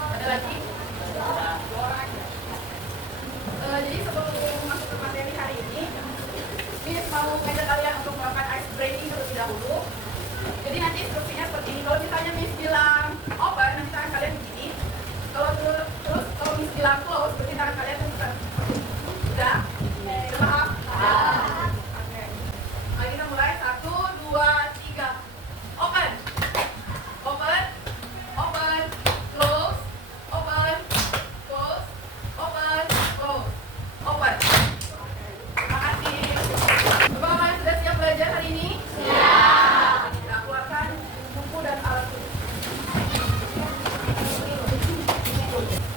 Ada lagi? Jadi sebelum masuk ke materi hari ini, Miss mau ngajak kalian untuk melakukan ice breaking terlebih dahulu. Jadi nanti instruksinya seperti ini. Kalau misalnya Miss bilang open, nanti tangan kalian begini. Kalau Miss bilang close, berarti tangan kalian bukan. Udah? Paham? Oke. Mari kita mulai. 1, 2, 3. Open. Open. Open. Close. Open. Close. Open. Close. Open. Terima kasih. Apakah kalian sudah siap belajar hari ini? Siap. Kita keluarkan buku dan alat tulis.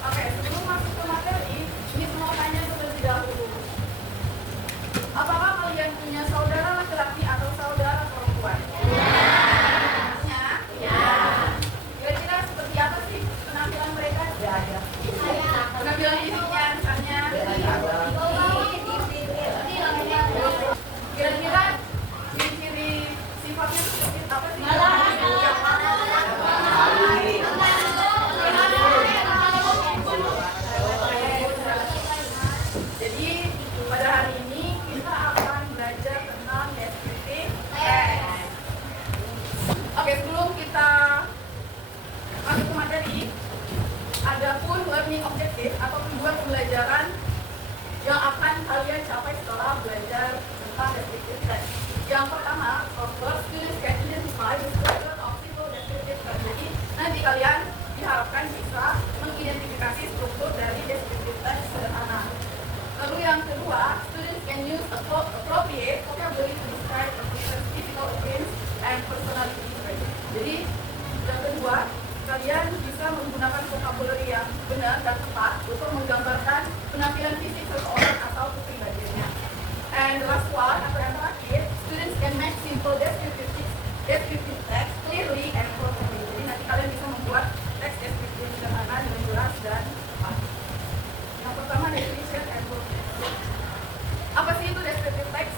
Oke, sebelum masuk ke materi, ini mau tanya terlebih dahulu. Apakah kalian punya saudara laki-laki atau saudara perempuan? Ya. Ya. Kira-kira seperti apa sih penampilan mereka? Ya. Penampilan fisiknya misalnya. Kira-kira ciri-ciri sifatnya seperti apa sih? Jadi pada hari ini kita akan belajar tentang descriptive text. Oke, sebelum kita masuk ke materi, ada pun learning objective atau tujuan pembelajaran yang akan kalian capai setelah belajar tentang descriptive text. Yang pertama, first students can identify the structure of simple descriptive text. Jadi nanti kalian diharapkan bisa mengidentifikasi struktur dari descriptive text sederhana. Lalu yang kedua, students can use appropriate vocabulary to describe a person's physical appearance and personality traits. Jadi yang kedua, kalian bisa menggunakan vocabulary yang benar dan tepat untuk menggambarkan penampilan fisik seseorang atau kepribadiannya. And the last one, atau yang terakhir, students can make simple descriptive text clearly and properly. Jadi nanti kalian bisa membuat teks deskriptif sederhana dengan jelas dan tepat. Yang pertama, definition and property. Apa sih itu descriptive text?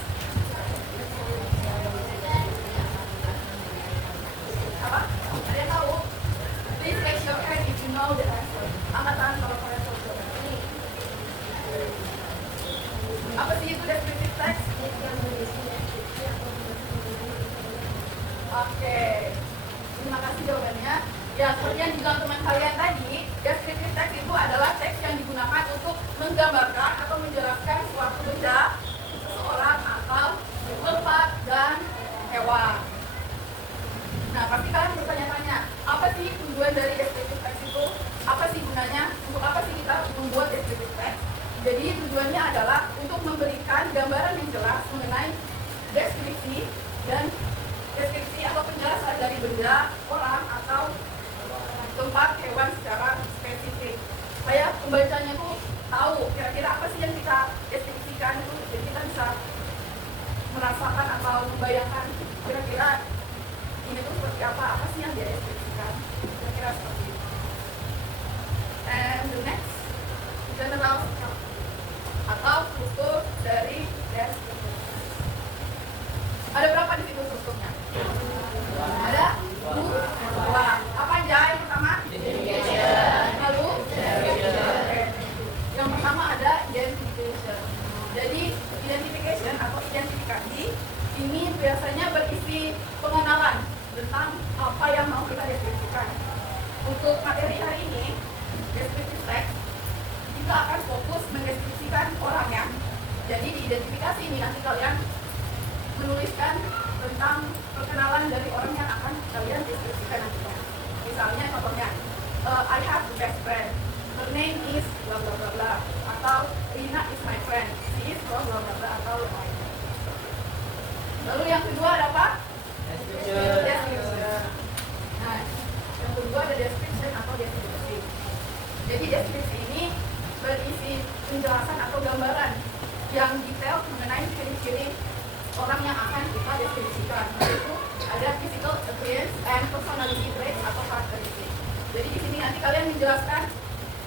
Apa? Ada yang tahu? Please raise your hand if you know the answer. Angkat tangan kalau kalian tahu jawabannya. Apa sih itu descriptive text? Oke, terima kasih jawabannya. Ya, seperti yang dibilang teman kalian tadi, descriptive text itu adalah teks yang digunakan untuk menggambarkan atau menjelaskan suatu benda, seseorang, atau tempat dan hewan. Nah, pasti kalian bertanya-tanya, apa sih tujuan dari descriptive text itu? Apa sih gunanya? Untuk apa sih kita membuat descriptive text? Jadi tujuannya adalah untuk memberikan gambaran yang jelas mengenai deskripsi atau penjelasan dari benda, orang, atau tempat, hewan secara spesifik. Supaya pembacanya tuh tahu kira-kira apa sih yang kita deskripsikan itu. Jadi kita bisa merasakan atau membayangkan kira-kira ini tuh seperti apa sih yang dia deskripsikan. Kira-kira seperti itu. And the next, general atau struktur dari deskripsi. Ada berapa di situ strukturnya? Ada 2. Apa aja yang pertama? Lalu? Yang pertama ada identification. Jadi identification atau identifikasi ini biasanya berisi pengenalan tentang apa yang mau kita deskripsikan. Untuk materi hari ini, descriptive text, kita akan fokus mendeskripsikan orangnya. Jadi di identifikasi ini nanti kalian menuliskan tentang perkenalan dari orang yang akan kalian deskripsikan nantinya. Misalnya contohnya, I have the best friend. Her name is bla bla bla bla. Atau Rina is my friend. She is bla bla bla atau lain. Lalu yang kedua ada apa? Description. Nah, yang kedua ada description atau deskripsi. Jadi deskripsi ini berisi penjelasan atau gambaran yang detail mengenai ciri-ciri orang yang akan kita deskripsikan. Yaitu ada physical appearance and personality traits atau karakteristik. Jadi di sini nanti kalian menjelaskan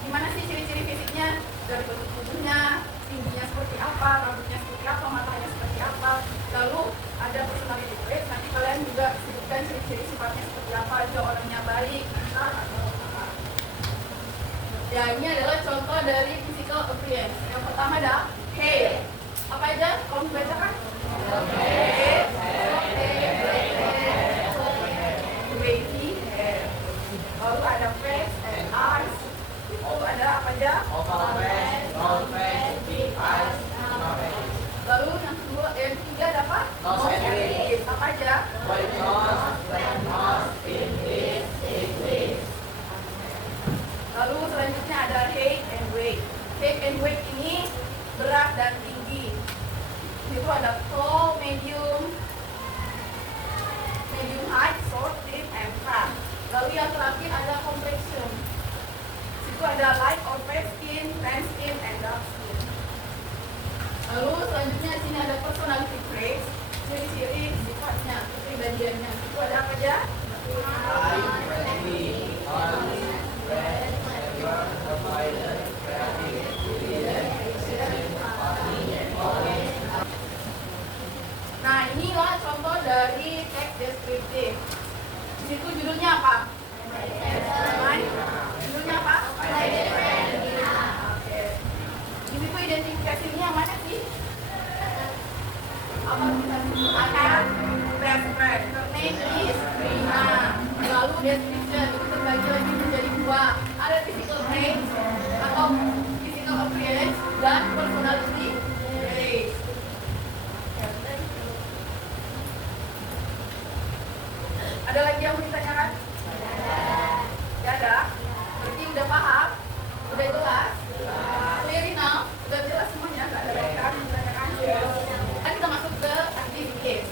gimana sih ciri-ciri fisiknya, dari bentuk tubuhnya, tingginya seperti apa, rambutnya seperti apa, matanya seperti apa. Lalu ada personality traits, nanti kalian juga dan ciri-ciri sifatnya seperti apa, dia orangnya baik, pintar, atau apa. Ya, ini adalah contoh dari physical appearance. Yang pertama ada hair. Apa aja? Kalau membaca kan? Hair, wavy hair. Lalu ada face and eyes. Itu ada apa aja? Lalu yang kedua, yang ketiga ada apa? Nose and lips. Apa aja? Lalu selanjutnya ada height and weight. Height and weight ini berat dan tinggi. Itu ada tall, medium height, short, thin, and fat. Lalu yang terakhir ada complexion. Itu ada light or pale skin, tan skin, and dark skin. Lalu selanjutnya di sini ada personality traits, ciri-ciri sifatnya, kepribadiannya. Itu ada apa aja? Nah, inilah contoh dari teks deskriptif. Di situ judulnya apa? Judulnya apa? Oke. Di situ identifikasinya yang mana sih? Apa kita akan best friend. Her name is Rina. Lalu description itu terbagi lagi menjadi dua. Ada physical traits atau physical appearance dan personality traits. Ada lagi yang mau ditanyakan? Ya ada. Berarti udah paham? Udah jelas? Clear enough? Udah jelas semuanya? Gak ada lagi yang ditanyakan? Kan kita masuk ke activity.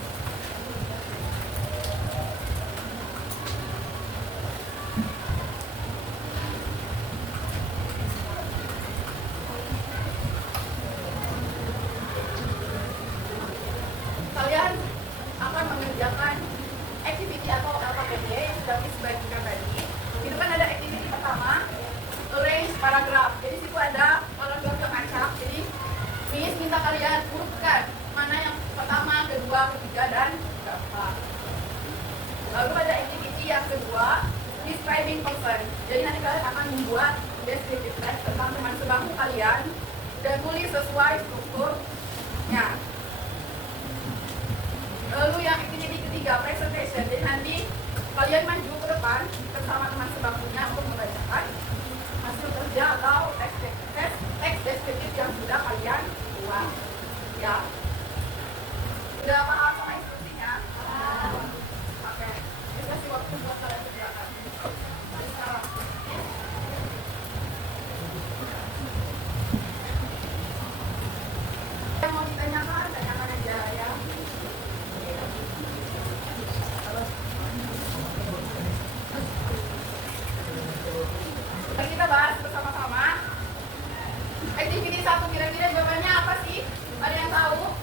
Kalian akan mengerjakan activity atau LKPD yang sudah disebagikan tadi. Itu kan ada activity pertama, arrange paragraph. Jadi situ ada paragraph yang acak. Jadi Miss minta kalian urutkan mana yang pertama, kedua, ketiga, dan keempat. Lalu ada activity yang kedua, describing person. Jadi nanti kalian akan membuat descriptive text tentang teman sebangku kalian dan tulis sesuai strukturnya. Lalu yang activity ketiga, presentation. Jadi nanti kalian maju ke depan bersama teman sebangkunya untuk membacakan hasil kerja atau teks deskriptif yang sudah kalian buat. Ya, sudah paham sama instruksinya? Oke, kita kasih waktu buat kalian kerjakan. Mari sekarang. Yang mau ditanyakan, tanyakan aja ya. Mari kita bahas bersama-sama. Activity 1 kira-kira jawabannya apa sih? Ada yang tahu?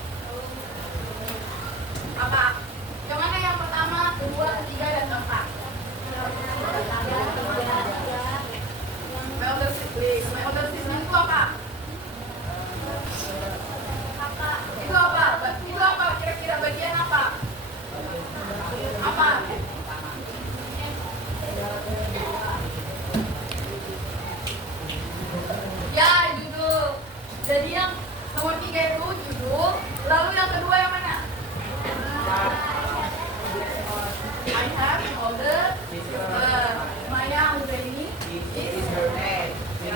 Apa? Yang mana yang pertama, kedua, ketiga, dan keempat? Elder sibling. Elder sibling itu apa? Itu apa? Itu apa? Kira-kira bagian apa? Apa? Ya, judul. Jadi yang nomor 3 itu judul. Lalu yang kedua yang mana? I have an older sister. Maya Udeni is her name. She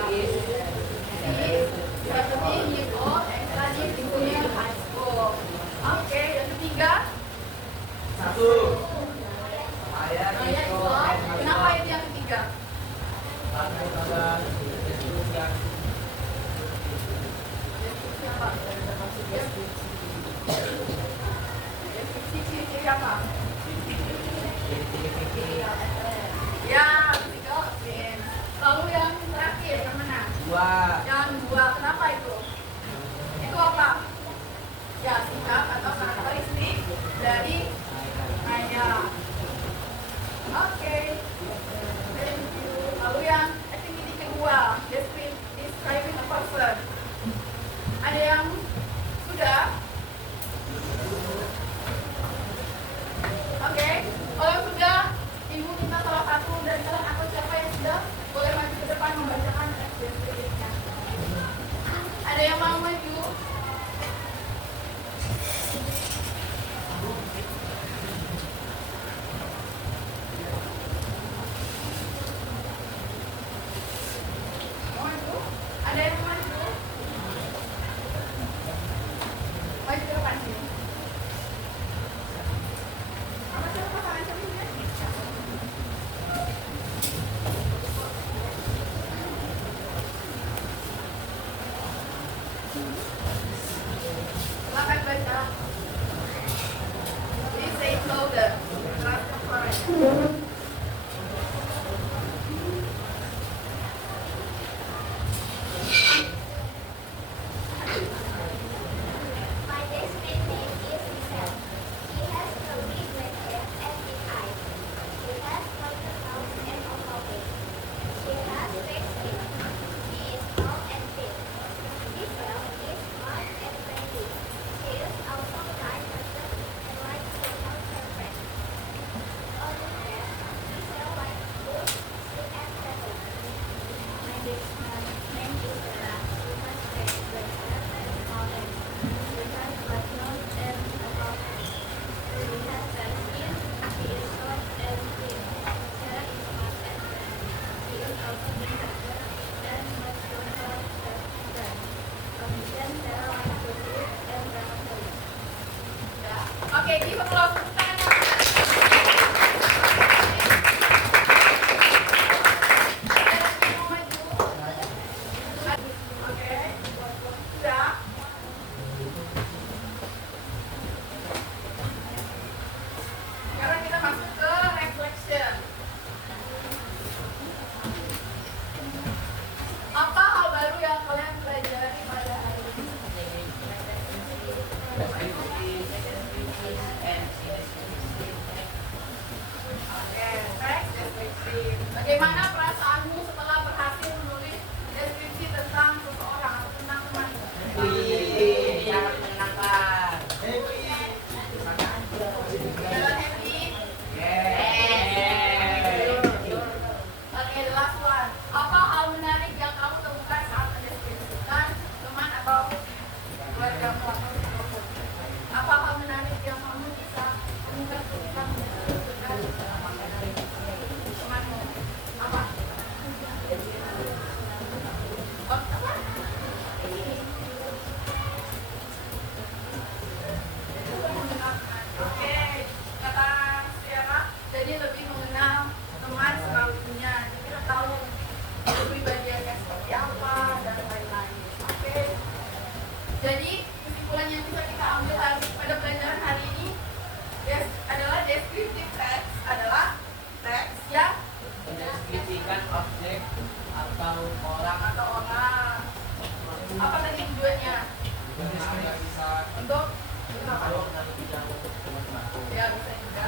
is 17 years old and studies in Junior High School. Oke, yang ketiga? Maya is old. Kenapa itu yang ketiga? Ciri-ciri apa? Ya, physical appearance. Lalu yang terakhir, yang mana? Yang dua, kenapa itu? Itu apa? Ya, sikap atau karakteristik dari Maya. Oke. Thank you. Lalu yang activity kedua, describing a person. Ada yang sudah? baca. Please say it louder. Keras suaranya. My best friend name is Michelle. She has curly black hair and big eyes. She has white mouth and oval face. She has fair skin. She is tall and fit. Michelle is smart and friendly. She is also a kind person and likes to help her friends. On the rest, Michelle likes books, sleep and travel. My best friend name is Bella. She has fair black hair and small legs. She has black nose and a brown eye. She has fair skin. She is short and thin. Sarah is smart and friendly. She is also a doctor and much to her best friend. Kemudian Sarah likes to read and travel. Ya. Oke, give applause tepuk tangan yang keras. Ada lagi yang mau maju? Oke. Sudah. Sekarang kita masuk ke reflection. Apa hal baru yang kalian pelajari pada hari ini? Oke, teks deskriptif. Bagaimana perasaanmu setelah berhasil menulis deskripsi tentang seseorang atau tentang teman? Jalan happy? Oke, the last one. Apa hal menarik yang kamu temukan saat mendeskripsikan teman atau keluargamu atau siapapun? Apa hal menarik yang kamu bisa temukan ketika mendeskripsikan temanmu? Apa? Oh, apa? Oke, kata Siara, jadi lebih mengenal teman seutuhnya. Jadi kita tahu kepribadiannya seperti apa dan lain-lain. Oke. Jadi kesimpulan yang bisa kita ambil pada pelajaran hari ini adalah descriptive text adalah teks yang mendeskripsikan objek atau orang atau orang. Apa tadi tujuannya? bisa Untuk tahu dan tidak untuk teman-teman. ya bisa juga